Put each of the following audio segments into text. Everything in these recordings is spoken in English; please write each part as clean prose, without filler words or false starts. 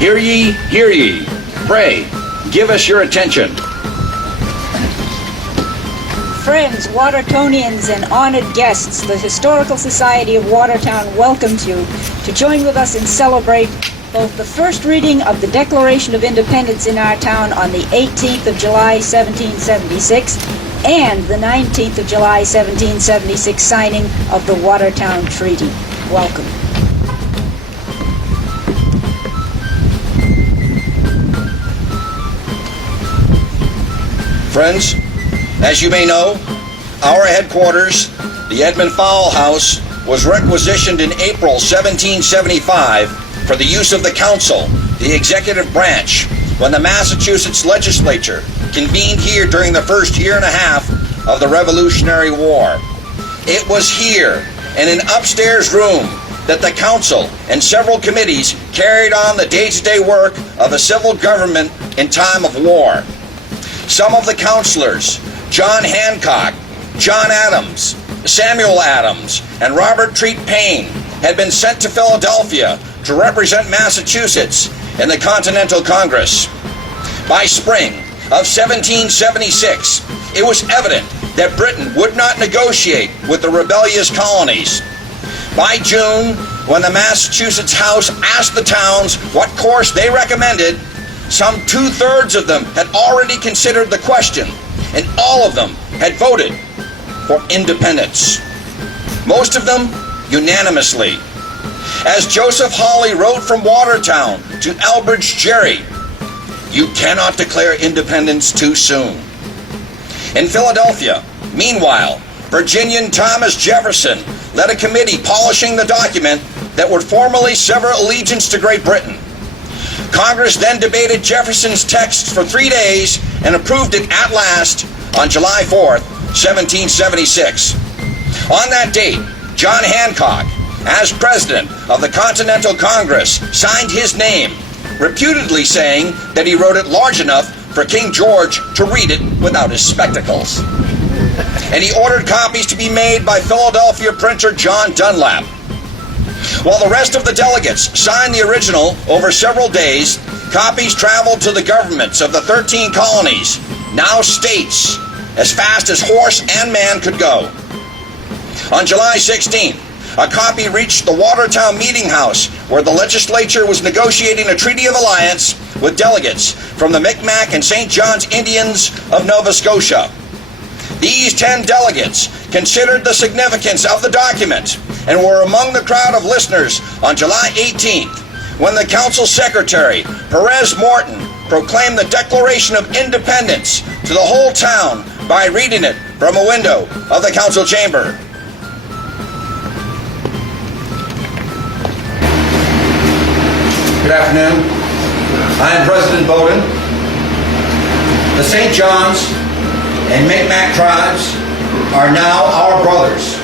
Hear ye, hear ye. Pray, give us your attention. Friends, Watertonians, and honored guests, the Historical Society of Watertown welcomes you to join with us and celebrate both the first reading of the Declaration of Independence in our town on the 18th of July, 1776, and the 19th of July, 1776 signing of the Watertown Treaty. Welcome. Friends, as you may know, our headquarters, the Edmund Fowle House, was requisitioned in April 1775 for the use of the council, the executive branch, when the Massachusetts legislature convened here during the first year and a half of the Revolutionary War. It was here, in an upstairs room, that the council and several committees carried on the day-to-day work of a civil government in time of war. Some of the councilors, John Hancock, John Adams, Samuel Adams, and Robert Treat Payne, had been sent to Philadelphia to represent Massachusetts in the Continental Congress. By spring of 1776, it was evident that Britain would not negotiate with the rebellious colonies. By June, when the Massachusetts House asked the towns what course they recommended, some 2/3 of them had already considered the question, and all of them had voted for independence. Most of them unanimously. As Joseph Hawley wrote from Watertown to Elbridge Gerry, "You cannot declare independence too soon." In Philadelphia, meanwhile, Virginian Thomas Jefferson led a committee polishing the document that would formally sever allegiance to Great Britain. Congress then debated Jefferson's text for 3 days and approved it at last on July 4th, 1776. On that date, John Hancock, as president of the Continental Congress, signed his name, reputedly saying that he wrote it large enough for King George to read it without his spectacles. And he ordered copies to be made by Philadelphia printer John Dunlap. While the rest of the delegates signed the original over several days, copies traveled to the governments of the 13 colonies, now states, as fast as horse and man could go. On July 16th, a copy reached the Watertown Meeting House, where the legislature was negotiating a treaty of alliance with delegates from the Micmac and St. John's Indians of Nova Scotia. These 10 delegates considered the significance of the document and were among the crowd of listeners on July 18th, when the council secretary, Perez Morton, proclaimed the Declaration of Independence to the whole town by reading it from a window of the council chamber. Good afternoon. I am President Bowdoin. The St. John's and Micmac tribes are now our brothers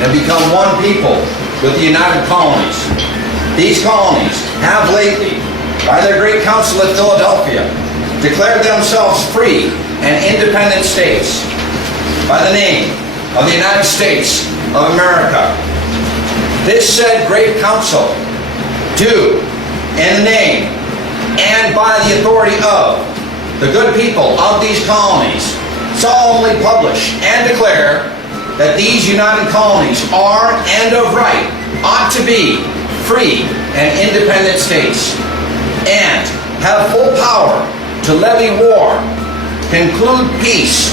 and become one people with the United Colonies. These colonies have lately, by their great council at Philadelphia, declared themselves free and independent states by the name of the United States of America. This said great council do, in the name and by the authority of the good people of these colonies, solemnly publish and declare that these united colonies are and of right ought to be free and independent states, and have full power to levy war, conclude peace,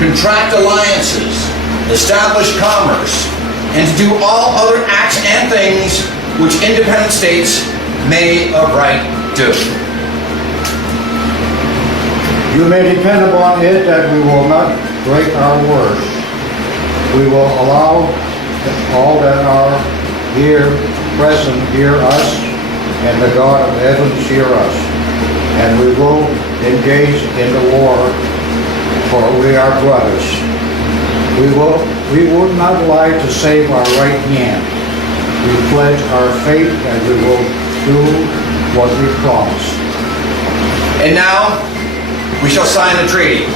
contract alliances, establish commerce, and to do all other acts and things which independent states may of right do. You may depend upon it that we will not break our word. We will allow all that are here present hear us, and the God of heaven hear us. And we will engage in the war, for we are brothers. We would not lie to save our right hand. We pledge our faith that we will do what we promise. And now, we shall sign the treaty.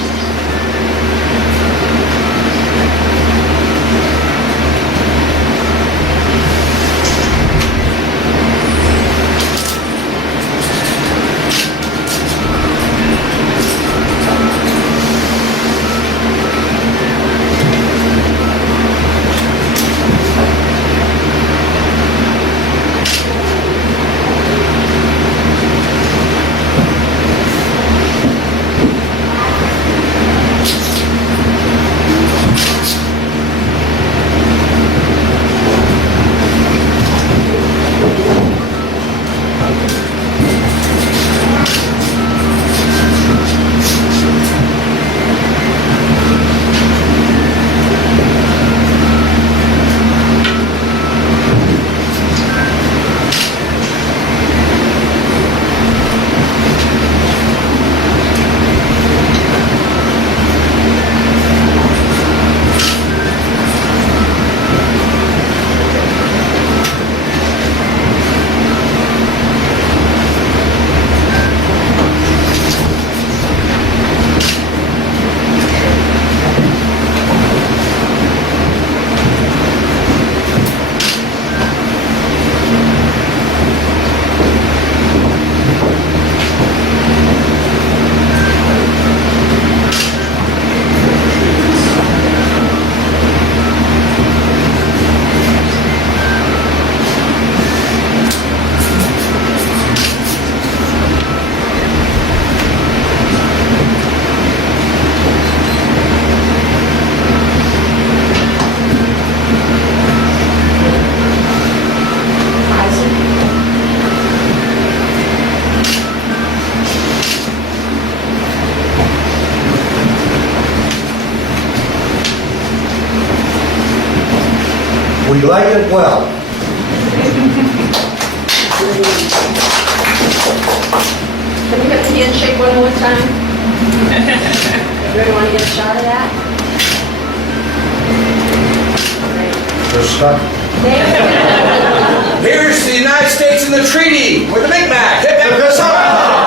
Belated well. Can we get the handshake one more time? Everybody want to get a shot of that? We're stuck. Here's the United States and the treaty with the Big Mac. Hip, hip, hip, hip.